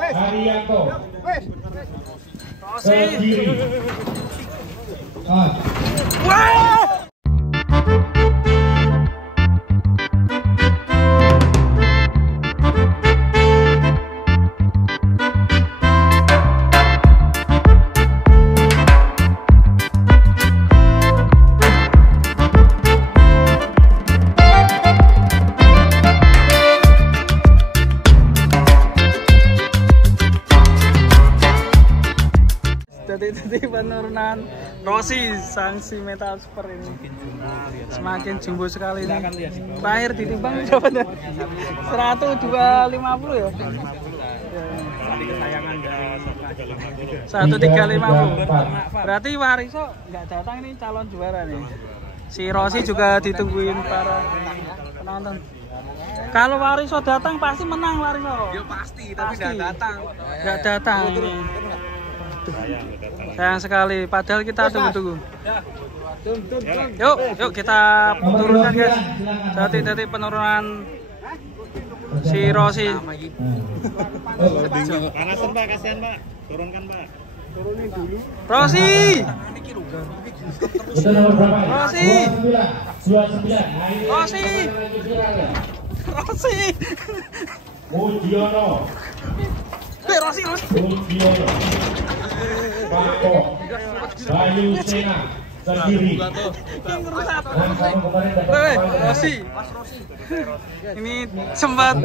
Haryanto. Kediri. Jadi penurunan Rossi sanksi metal super ini semakin jumbo sekali ini. Terakhir ditimbang berapa? 150 ya. 1350. Berarti Wariso nggak datang nih calon juara nih. Si Rossi juga ditungguin para penonton. Kalau Wariso datang pasti menang Wariso. Ya pasti, tapi nggak datang. Nggak datang. Sayang sekali, padahal kita tunggu-tunggu. Yuk kita turunkan guys. Jadi penurunan si Rossi. Panasan Pak, kasihan Pak. Turunkan Pak. Turunin dulu. Rossi. Rossi. 29. Rossi. Rossi. Mujiono. Rossi. Mujiono. Pako. Bayu Sena. Kediri. Rossi. Ini sempat.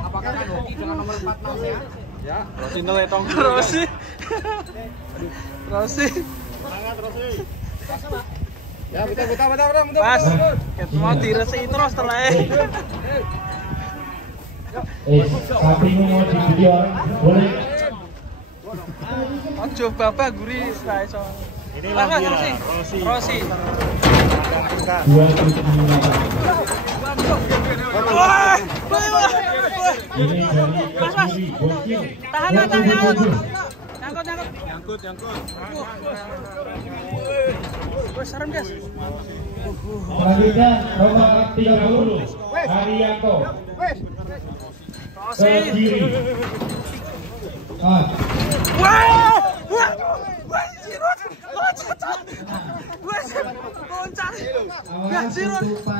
Apakah Rossi dengan nomor 14 ya? Ya, Rossi neletong. Rossi. Rossi. Semangat Rossi. Ya, betul. Pas, mau diresi terus setelah sapimu mau dibeli orang boleh. Ojo bapak gurih setelah itu. Inilah dia Rossi. Ini dari Kediri, Bokir. Tahan, nyangkut. Serem guys. Selanjutnya nomor 30 Haryanto. Kediri.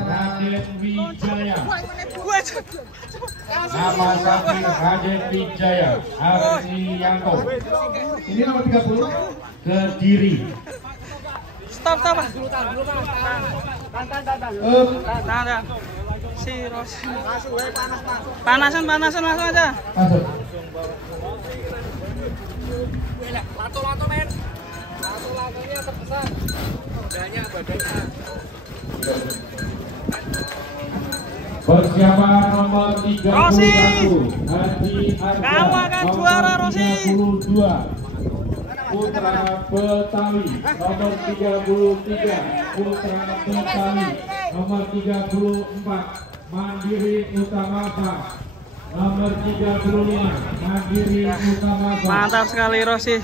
Raden Wijaya. Nama sapi Raden Wijaya Haryanto. Ini nomor 30 Kediri. Stop. Tahan. Si Rossi. Panasan langsung aja. Masuk. Lato men. Lato-latonya terbesar. Badannya. Persiapan nomor 31 Rossi. Haji Arga. Kamu akan juara Rossi. 32 Putra Betawi. Nomor 33 Putra Betawi. Nomor 34 Mandiri Utamasa. Nomor 35 Mandiri Utamasa. Mantap sekali Rossi.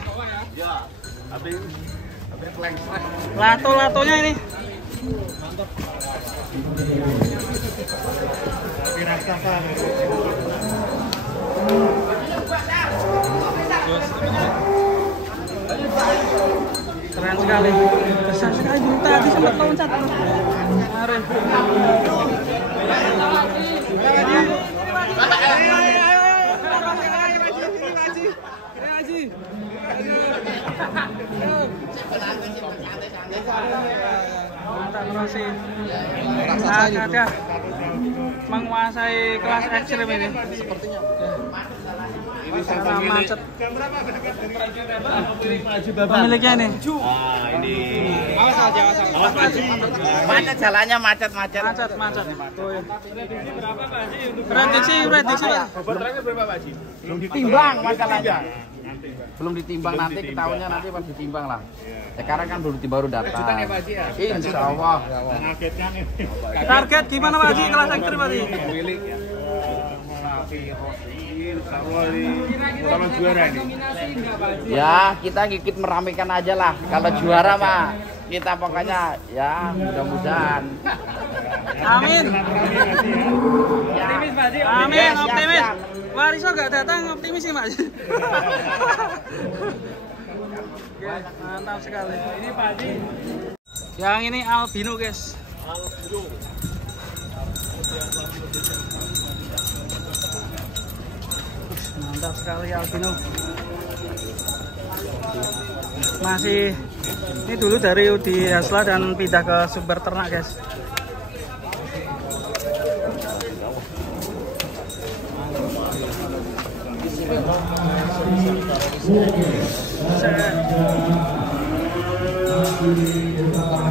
Lato-latonya ini. Mantap. Keren sekali. Besar sekali tadi sempat loncat. Kemarin. Mantap Rossi. Ada menguasai kelas ekstrim ini. Sepertinya. Ini macet. Pemiliknya nih. Ini. Awas Haji. Macet jalannya macet. Macet. Prediksi Pak. Bobotnya berapa Pak Haji? Belum ditimbang masalahnya. Belum ditimbang nanti ketahuannya nanti pas ditimbang lah. Sekarang kan baru datang. Insya Allah. Target gimana Pak Haji kelas ekstrim tadi? Milik sama juara ini. Ya kita ngikut meramaikan aja lah. Kalau juara mah kita pokoknya ya mudah-mudahan. Amin. Ya. Amin, optimis. Wariso nggak datang optimis sih Mas. Oke, mantap sekali. Ini Pak Haji. Yang ini albino guys. Albino. Mantap sekali albino. Masih ini dulu dari Udi Hasla dan pindah ke Sumber Ternak guys.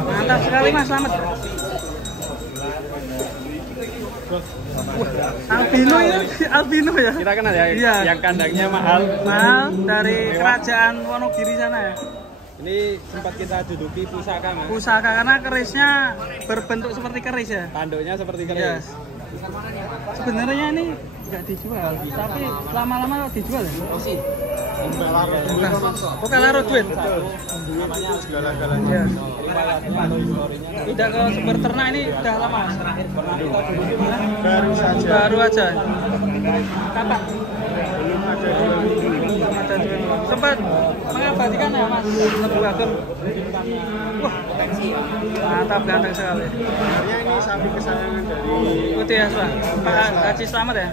Mantap sekali Mas, selamat. Albino ya, albino ya. Kita kenal ya, iya. Yang kandangnya mahal. Mahal dari kerajaan Wonogiri sana ya. Ini sempat kita duduki pusaka Mas. Pusaka karena kerisnya berbentuk seperti keris ya. Tanduknya seperti Iya. keris. Sebenarnya ini nggak dijual, tapi lama-lama dijual ya. Bukan larut duit. Namanya segala-galanya. Iya. Tidak Tidak ke Sumber Ternak ini udah lama Mas. baru saja. Baru aja. Kapan? Belum ada 2 minggu. Ada sempat mengabadikan ya Mas Lebih Bagem. Wah, mantap ganteng sekali. Sebenarnya ini sapi kesayangan dari Putih ya Pak Haji Slamet ya?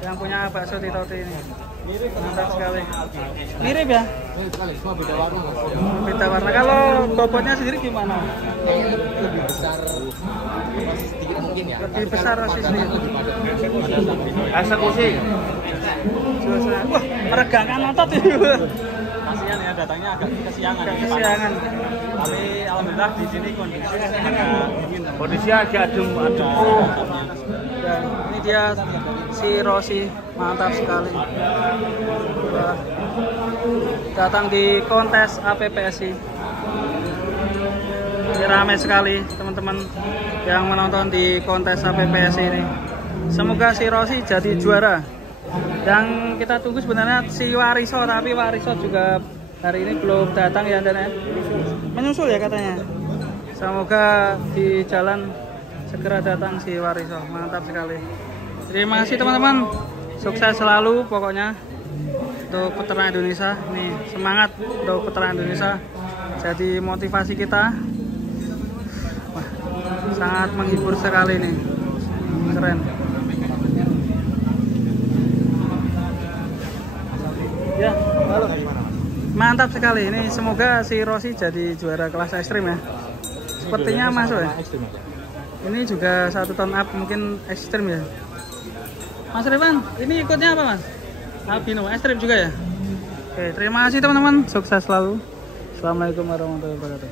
Yang punya bakso di Toti ini. Mantap sekali. Mirip ya? Semua beda warna. Beda warna. Kalau bobotnya sendiri gimana? Lebih besar, sedikit mungkin ya. Lebih besar sih sedikit. eksekusi. Wah, meregangkan otot itu. Kasihan ya, datangnya agak kesiangan. Kesiangan. Tapi alhamdulillah di sini kondisinya agak dingin. Kondisinya agak adem. Dan ini dia si Rosi, mantap sekali. Wah, datang di kontes APPSI. Ini ramai sekali teman-teman yang menonton di kontes APPSI ini. Semoga si Rosi jadi juara. Yang kita tunggu sebenarnya si Wariso, tapi Wariso juga hari ini belum datang ya dan menyusul ya katanya. Semoga di jalan segera datang si Wariso. Mantap sekali. Terima kasih teman-teman. Sukses selalu pokoknya untuk peternak Indonesia. Nih, semangat untuk peternak Indonesia. Jadi motivasi kita. Wah, sangat menghibur sekali nih. Keren. Ya, mantap sekali. Ini semoga si Rosi jadi juara kelas ekstrim ya. Sepertinya masuk ya. Ini juga 1 ton up mungkin ekstrim ya. Mas Revan, ini ikutnya apa Mas? Albino, ekstrim juga ya. Oke, terima kasih teman-teman. Sukses selalu. Assalamualaikum warahmatullahi wabarakatuh.